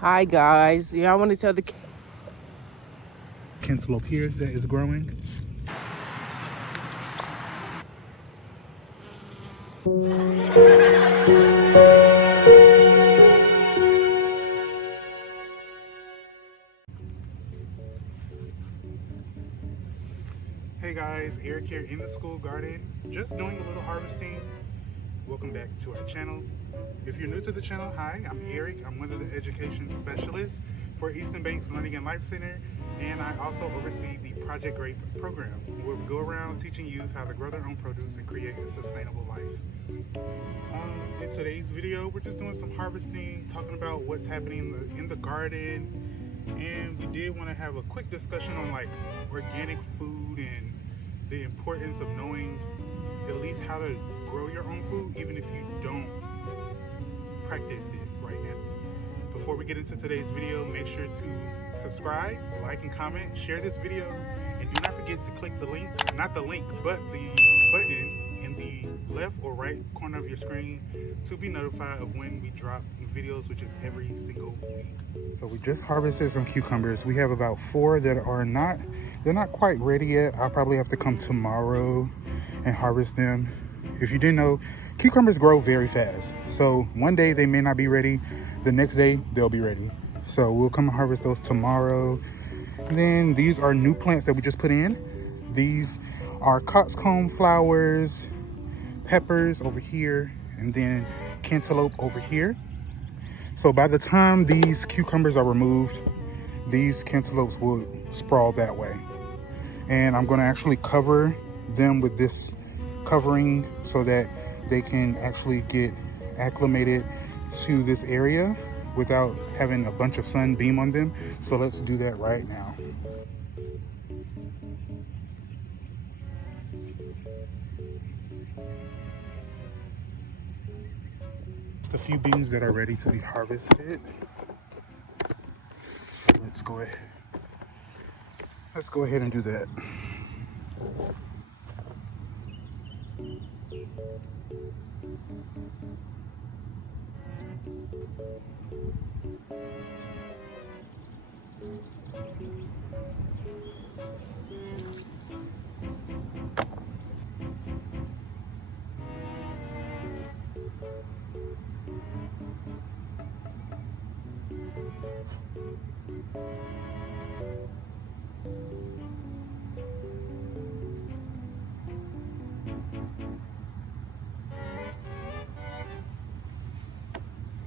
Hi guys, yeah, I want to tell the cantaloupe here that is growing. Hey guys, Eric here in the school garden, just doing a little harvesting. Welcome back to our channel. If you're new to the channel, hi, I'm Eric. I'm one of the education specialists for Easton Banks Learning and Life Center, and I also oversee the Project Grape program, where we go around teaching youth how to grow their own produce and create a sustainable life. In today's video, we're just doing some harvesting, talking about what's happening in the garden, and we did want to have a quick discussion on like organic food and the importance of knowing at least how to grow your own food, even if you don't practice it right now. Before we get into today's video, make sure to subscribe, like, and comment, share this video, and do not forget to click the link, not the link, but the button in the left or right corner of your screen to be notified of when we drop new videos, which is every single week. So we just harvested some cucumbers. We have about 4 that are they're not quite ready yet. I'll probably have to come tomorrow and harvest them. If you didn't know, cucumbers grow very fast. So one day they may not be ready, the next day they'll be ready. So we'll come and harvest those tomorrow. And then these are new plants that we just put in. These are coxcomb flowers, peppers over here, and then cantaloupe over here. So by the time these cucumbers are removed, these cantaloupes will sprawl that way. And I'm going to actually cover them with this covering so that they can actually get acclimated to this area without having a bunch of sun beam on them. So let's do that right now. Just a few beans that are ready to be harvested. Let's go ahead and do that.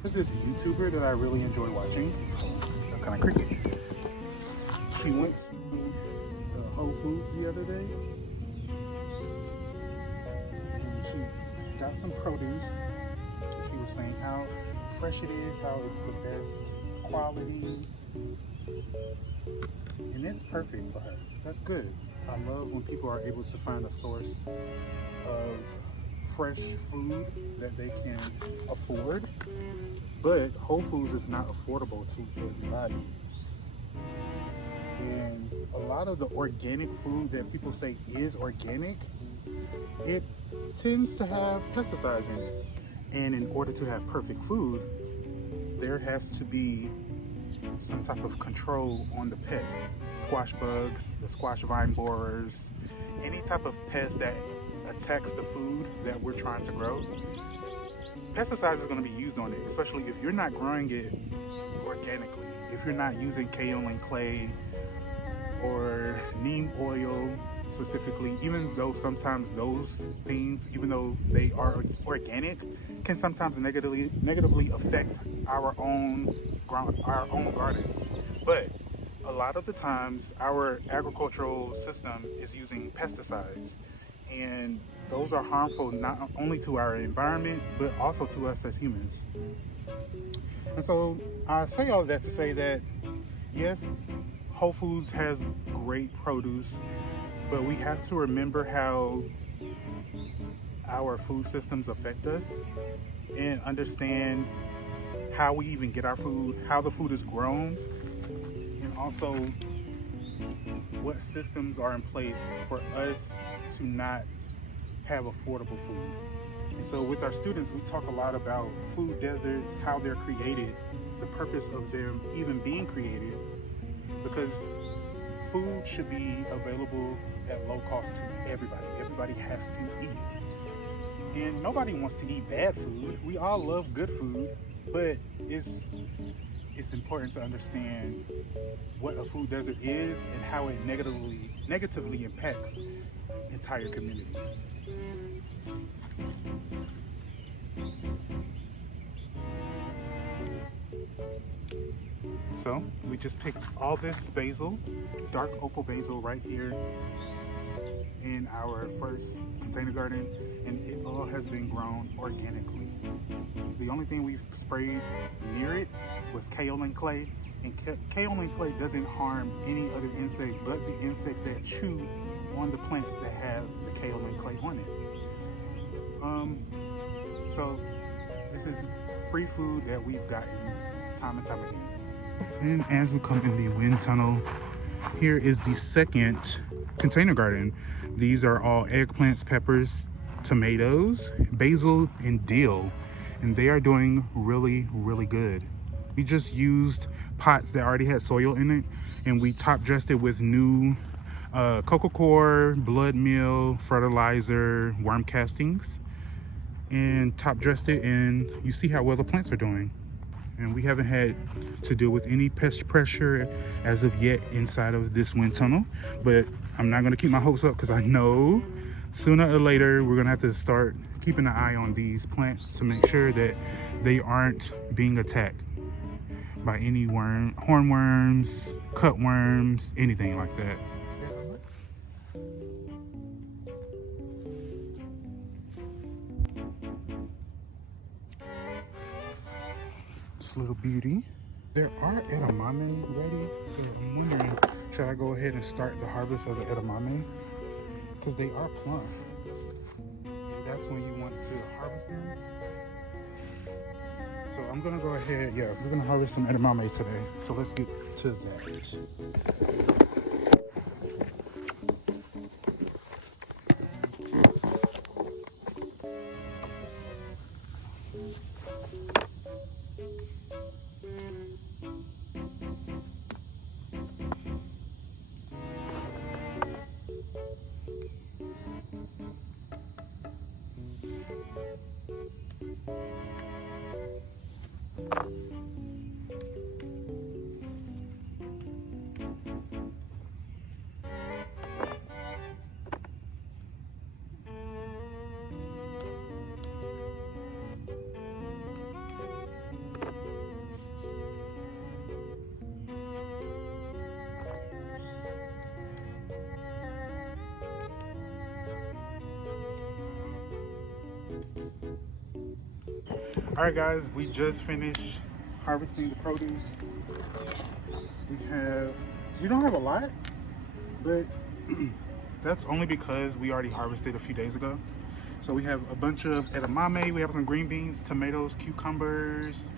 There's this YouTuber that I really enjoy watching. Kind of creepy. She went to Whole Foods the other day and she got some produce. She was saying how fresh it is, how it's the best quality, and it's perfect for her. That's good. I love when people are able to find a source of fresh food that they can afford, but Whole Foods is not affordable to everybody. And a lot of the organic food that people say is organic, it tends to have pesticides in it. And in order to have perfect food, there has to be some type of control on the pests. Squash bugs, the squash vine borers, any type of pest that attacks the food that we're trying to grow. Pesticides is going to be used on it, especially if you're not growing it organically. If you're not using kaolin clay or neem oil specifically, even though sometimes those things, even though they are organic, can sometimes negatively affect our own gardens. But a lot of the times our agricultural system is using pesticides, and those are harmful not only to our environment but also to us as humans. And so I say all of that to say that yes, Whole Foods has great produce, but we have to remember how our food systems affect us and understand how we even get our food, how the food is grown, and also what systems are in place for us to not have affordable food. And So with our students, we talk a lot about food deserts, how they're created, the purpose of them even being created, because food should be available at low cost to everybody. Everybody has to eat. And nobody wants to eat bad food. We all love good food, but it's important to understand what a food desert is and how it negatively impacts entire communities. So we just picked all this basil, dark opal basil right here in our first container garden, and it all has been grown organically. The only thing we've sprayed near it was kaolin clay, and kaolin clay doesn't harm any other insect but the insects that chew on the plants that have the kaolin clay on it. So this is free food that we've gotten time and time again. And as we come in the wind tunnel, here is the second container garden. These are all eggplants, peppers, tomatoes, basil, and dill, and they are doing really, really good. We just used pots that already had soil in it, and we top dressed it with new cocoa coir, blood meal, fertilizer, worm castings, and top dressed it, and you see how well the plants are doing. And we haven't had to deal with any pest pressure as of yet inside of this wind tunnel, but I'm not going to keep my hopes up, because I know sooner or later we're going to have to start keeping an eye on these plants to make sure that they aren't being attacked by any hornworms, cutworms, anything like that. This little beauty. There are edamame ready, so I'm wondering, should I go ahead and start the harvest of the edamame? Because they are plump. That's when you want to harvest them. So I'm gonna go ahead, we're gonna harvest some edamame today. So let's get to that. All right, guys, we just finished harvesting the produce. We don't have a lot, but that's only because we already harvested a few days ago. So we have a bunch of edamame, we have some green beans, tomatoes, cucumbers,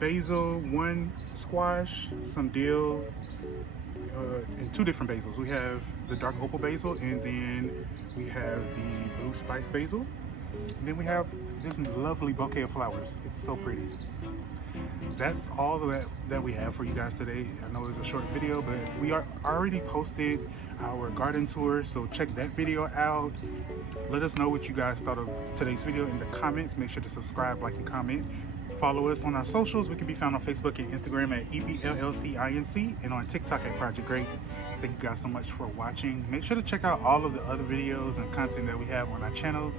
basil, one squash, some dill, and two different basils. We have the dark opal basil, and then we have the blue spice basil. And then we have this lovely bouquet of flowers. It's so pretty. That's all that we have for you guys today. I know it's a short video, but we are already posted our garden tour, so check that video out. Let us know what you guys thought of today's video in the comments. Make sure to subscribe, like, and comment. Follow us on our socials. We can be found on Facebook and Instagram at EBLLCINC, and on TikTok at Project Great. Thank you guys so much for watching. Make sure to check out all of the other videos and content that we have on our channel.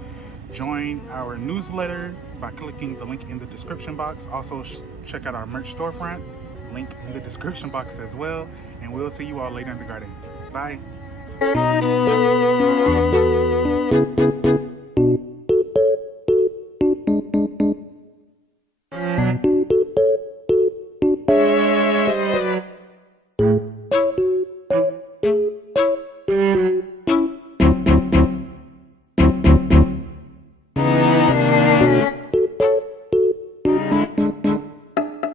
Join our newsletter by clicking the link in the description box. Also, check out our merch storefront, link in the description box as well. And we'll see you all later in the garden. Bye.